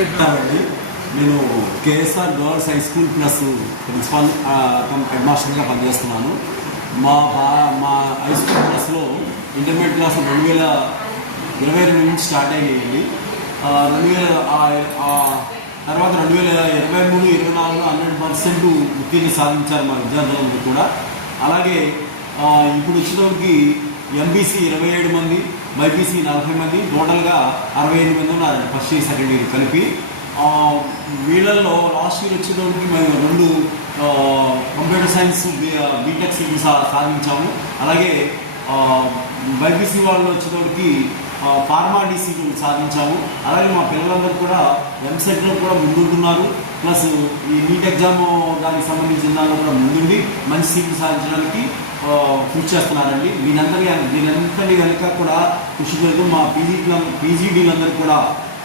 అండి. నేను KSR girls high school plus principal head మాస్టర్గా పనిచేస్తున్నాను. మా హై స్కూల్ ప్లస్లో ఇంటర్మీడియట్ క్లాస్ 2022 నుంచి స్టార్ట్ అయ్యాయండి. తర్వాత 2023-24 100% ఉత్తీర్ణ సాధించారు మా విద్యార్థులందరూ కూడా. అలాగే ఇప్పుడు వచ్చినోడికి ఎంబీసీ 27 మంది, బైపీసీ 40 మంది, టోటల్గా 65 మంది ఉన్నారండి ఫస్ట్ ఇయర్ సెకండ్ ఇయర్ కలిపి. వీళ్ళల్లో లాస్ట్ ఇయర్ వచ్చేటోడికి మేము 2 కంప్యూటర్ సైన్స్ బీటెక్ సీట్లు సాధించాము. అలాగే బైపీసీ వాళ్ళు వచ్చేటోడికి ఫార్మా సీట్లు సాధించాము. అలాగే మా పిల్లలందరూ కూడా ఎంసెట్లో కూడా ముందుంటున్నారు. ప్లస్ ఈ నీట్ ఎగ్జామ్ దానికి సంబంధించిన దానిలో కూడా ముందుండి మంచి సీట్లు సాధించడానికి కృషి చేస్తున్నారండి. దీనంతటి వెనుక కూడా కృషి చేస్తూ మా పీజీడీలందరూ కూడా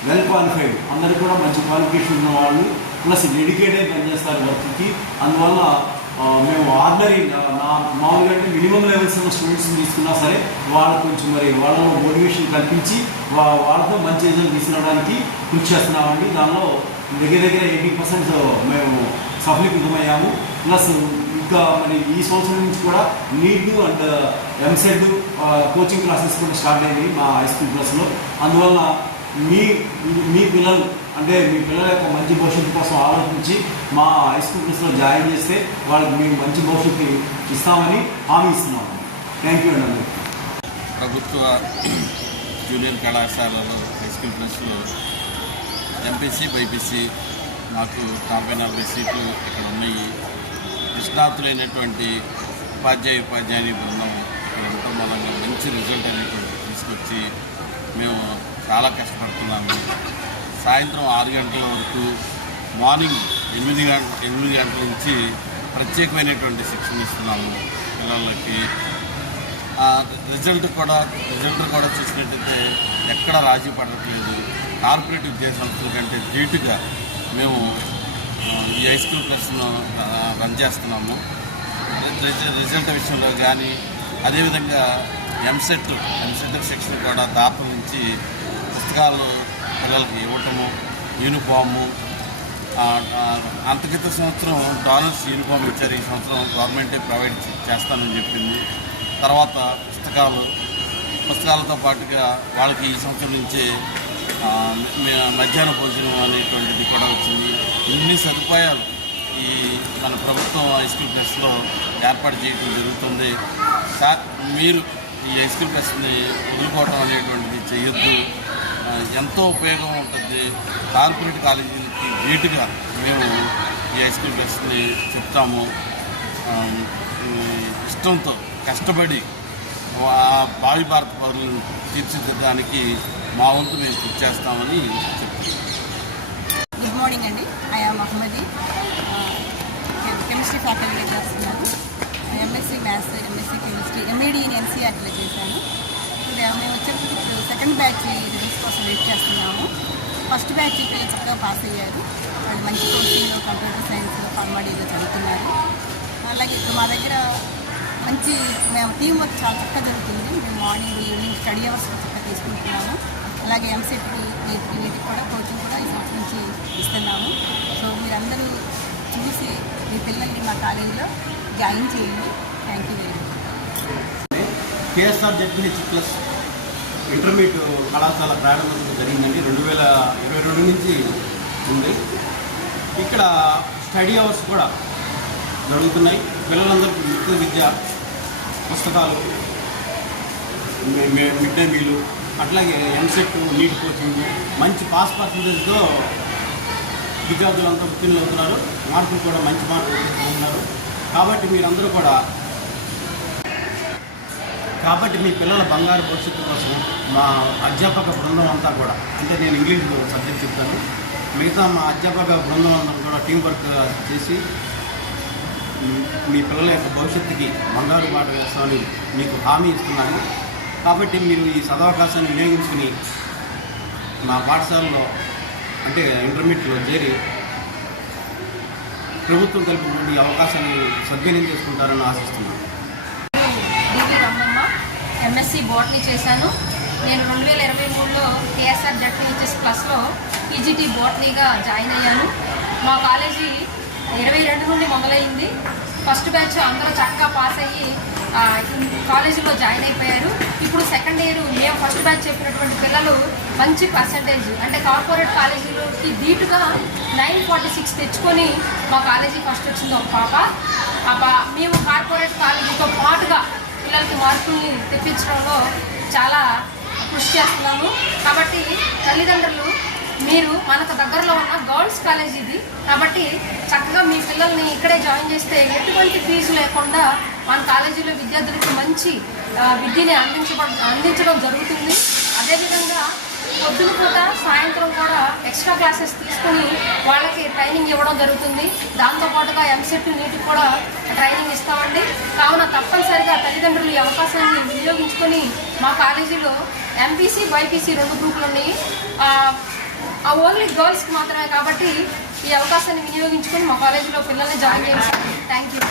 వెల్ క్వాలిఫైడ్, అందరూ కూడా మంచి క్వాలిఫికేషన్ ఉన్న వాళ్ళు, ప్లస్ డెడికేటెడ్ పనిచేస్తారు వర్క్కి. అందువల్ల మేము ఆర్డినరీ మామూలుగా అంటే మినిమం లెవెల్స్ ఉన్న స్టూడెంట్స్ని తీసుకున్నా సరే వాళ్ళకు కొంచెం వాళ్ళలో మోటివేషన్ కల్పించి వాళ్ళతో మంచి రిజల్ట్ తీసుకురావడానికి కృషి చేస్తున్నామండి. దానిలో దగ్గర 80% మేము సఫలీకృతమయ్యాము. ప్లస్ ఇంకా మరి ఈ సంవత్సరం నుంచి కూడా NEET and EAMCET coaching classes కూడా స్టార్ట్ అయ్యాయి మా హై స్కూల్ ప్లస్లో. అందువల్ల మీ పిల్లలు అంటే మీ పిల్లల యొక్క మంచి భవిష్యత్తు కోసం ఆలోచించి మా హై స్కూల్ ప్లస్లో జాయిన్ చేస్తే వాళ్ళకి మేము మంచి భవిష్యత్తు ఇస్తామని హామీ ఇస్తున్నాము. థ్యాంక్ యూ అండి. ప్రభుత్వ జూనియర్ కళాశాలలో హై స్కూల్ ప్లస్లో ఎంపీసీ బైపీసీ మాకు 40 సీట్లు ఇక్కడ ఉన్నాయి. నిష్ణాతులైనటువంటి ఉపాధ్యాయుని బృందం ఇక్కడ ఉండటం మూలంగా మంచి రిజల్ట్ అనేటువంటి తీసుకొచ్చి మేము చాలా కష్టపడుతున్నాము. సాయంత్రం 6 గంటల వరకు, మార్నింగ్ 8 గంటల నుంచి ప్రత్యేకమైనటువంటి శిక్షణ ఇస్తున్నాము పిల్లలకి. రిజల్ట్ కూడా చూసినట్టయితే ఎక్కడ రాజీ పడట్లేదు. కార్పొరేట్ విద్యా సంస్థల కంటే ధీటుగా మేము ఈ హై స్కూల్ ప్లస్ను రన్ చేస్తున్నాము. రిజల్ట్ విషయంలో కానీ, అదేవిధంగా ఎంసెట్ శిక్షణ కూడా దాపం నుంచి పుస్తకాలు పిల్లలకి ఇవ్వటము, యూనిఫాము. అంతకిత సంవత్సరం డాలర్స్ యూనిఫామ్ ఇచ్చారు. ఈ సంవత్సరం గవర్నమెంటే ప్రొవైడ్ చేస్తానని చెప్పింది. తర్వాత పుస్తకాలతో పాటుగా వాళ్ళకి ఈ సంవత్సరం నుంచే మధ్యాహ్న భోజనం అనేటువంటిది కూడా వచ్చింది. ఇన్ని సదుపాయాలు ఈ మన ప్రభుత్వం హై స్కూల్ ప్లస్లో ఏర్పాటు చేయడం జరుగుతుంది. మీరు ఈ హై స్కూల్ ప్లస్ని వదులుకోవడం అనేటువంటిది చేయొద్దు. ఎంతో ఉపయోగం ఉంటుంది. కార్పొరేట్ కాలేజీలకి ధీటుగా మేము ఈ హై స్కూల్ ప్లస్ని చెప్తాము. ఇష్టంతో కష్టపడి భావి భారత పౌరులను తీర్చిదిద్దడానికి మా వంతు మేము కృషి చేస్తామని చెప్తున్నాం. గుడ్ మార్నింగ్ అండి. ఐఎమ్ మహమ్మది, కెమిస్ట్రీ ఫ్యాకల్టీగా చేస్తున్నాను. ఎంఎస్సీ మ్యాథ్స్, ఎంఎస్సీ కెమిస్ట్రీ, ఎంఏడి ఎన్సీఆర్టీలో చేశాను. మేము వచ్చేప్పుడు సెకండ్ బ్యాచ్ రిజల్ట్స్ కోసం వెయిట్ చేస్తున్నాము. ఫస్ట్ బ్యాచ్ పిల్లలు చక్కగా పాస్ అయ్యారు. వాళ్ళు మంచి కోచింగ్లో కంప్యూటర్ సైన్స్, ఫార్మాడీలో చదువుతున్నారు. అలాగే ఇప్పుడు మా దగ్గర మేము టీం వర్క్ చాలా చక్కగా జరుగుతుంది. మేము మార్నింగ్ ఈవినింగ్ స్టడీ అవర్స్ చక్కగా తీసుకుంటున్నాము. అలాగే ఎంసెట్కి వీటికి కూడా కోచింగ్ కూడా ఈ సంవత్సరం నుంచి ఇస్తున్నాము. సో మీరందరూ చూసి మీ పిల్లల్ని మా కాలేజీలో జాయిన్ చేయండి. Thank you very much. KSR ZPH plus intermediate కళాశాల ప్రారంభం జరిగిందండి. 2022 నుంచి ఉంది. ఇక్కడ స్టడీ అవర్స్ కూడా జరుగుతున్నాయి. పిల్లలందరికీ నిత్య విద్య, పుస్తకాలు, మిడ్ డే మీలు, అట్లాగే ఎంసెట్, నీట్ కోచింగ్, మంచి పాస్ పర్సంటేజ్తో విద్యార్థులంతా ఉత్తీర్ణులు అవుతున్నారు. మార్కులు కూడా మంచి మార్కులు ఉన్నారు. కాబట్టి మీ పిల్లల బంగారు భవిష్యత్తు కోసం మా అధ్యాపక బృందం అంతా కూడా, అంటే నేను ఇంగ్లీష్ సబ్జెక్ట్ చెప్తాను, మిగతా మా అధ్యాపక బృందం అంతా కూడా టీం వర్క్ చేసి మీ పిల్లల యొక్క భవిష్యత్తుకి బంగారు బాట వేస్తామని మీకు హామీ ఇస్తున్నాను. కాబట్టి మీరు ఈ సదవకాశాన్ని వినియోగించుకుని మా పాఠశాలలో అంటే ఇంటర్మీడియట్లో చేరి ప్రభుత్వం కల్పించిన అవకాశాన్ని సద్వినియోగం చేసుకుంటారని ఆశిస్తున్నాను. ఎంఎస్సీ బోటనీ చేశాను. నేను 2023లో కేఎస్ఆర్ జెడ్పీహెచ్ఎస్ ప్లస్లో ఈజీటీ బోటనీగా జాయిన్ అయ్యాను. మా కాలేజీ 22 నుండి మొదలైంది. ఫస్ట్ బ్యాచ్ అందరూ చక్కగా పాస్ అయ్యి కాలేజీలో జాయిన్ అయిపోయారు. ఇప్పుడు సెకండ్ ఇయర్ మేము ఫస్ట్ బ్యాచ్ చెప్పినటువంటి పిల్లలు మంచి పర్సంటేజ్ అంటే కార్పొరేట్ కాలేజీలోకి ధీటుగా 946 తెచ్చుకొని మా కాలేజీ ఫస్ట్ వచ్చింది ఒక పాప. మేము కార్పొరేట్ కాలేజీతో పాటుగా పిల్లలకి మార్కుల్ని తెప్పించడంలో చాలా కృషి చేస్తున్నాము. కాబట్టి తల్లిదండ్రులు మీరు మనకు దగ్గరలో ఉన్న గర్ల్స్ కాలేజ్ ఇది కాబట్టి చక్కగా మీ పిల్లల్ని ఇక్కడే జాయిన్ చేస్తే ఎటువంటి ఫీజు లేకుండా మన కాలేజీలో విద్యార్థులకు మంచి విద్యని అందించడం జరుగుతుంది. అదేవిధంగా పొద్దున పూట సాయంత్రం కూడా ఎక్స్ట్రా క్లాసెస్ తీసుకుని వాళ్ళకి ట్రైనింగ్ ఇవ్వడం జరుగుతుంది. దాంతోపాటుగా ఎంసెట్ నీటికి కూడా ట్రైనింగ్ ఇస్తామండి. కావున తప్పనిసరిగా తల్లిదండ్రులు ఈ అవకాశాన్ని వినియోగించుకొని మా కాలేజీలో ఎంపీసీ బైపీసీ 2 గ్రూపులు ఉన్నాయి. ఓన్లీ గర్ల్స్కి మాత్రమే కాబట్టి ఈ అవకాశాన్ని వినియోగించుకొని మా కాలేజీలో పిల్లల్ని జాయిన్ చేయండి. Thank you.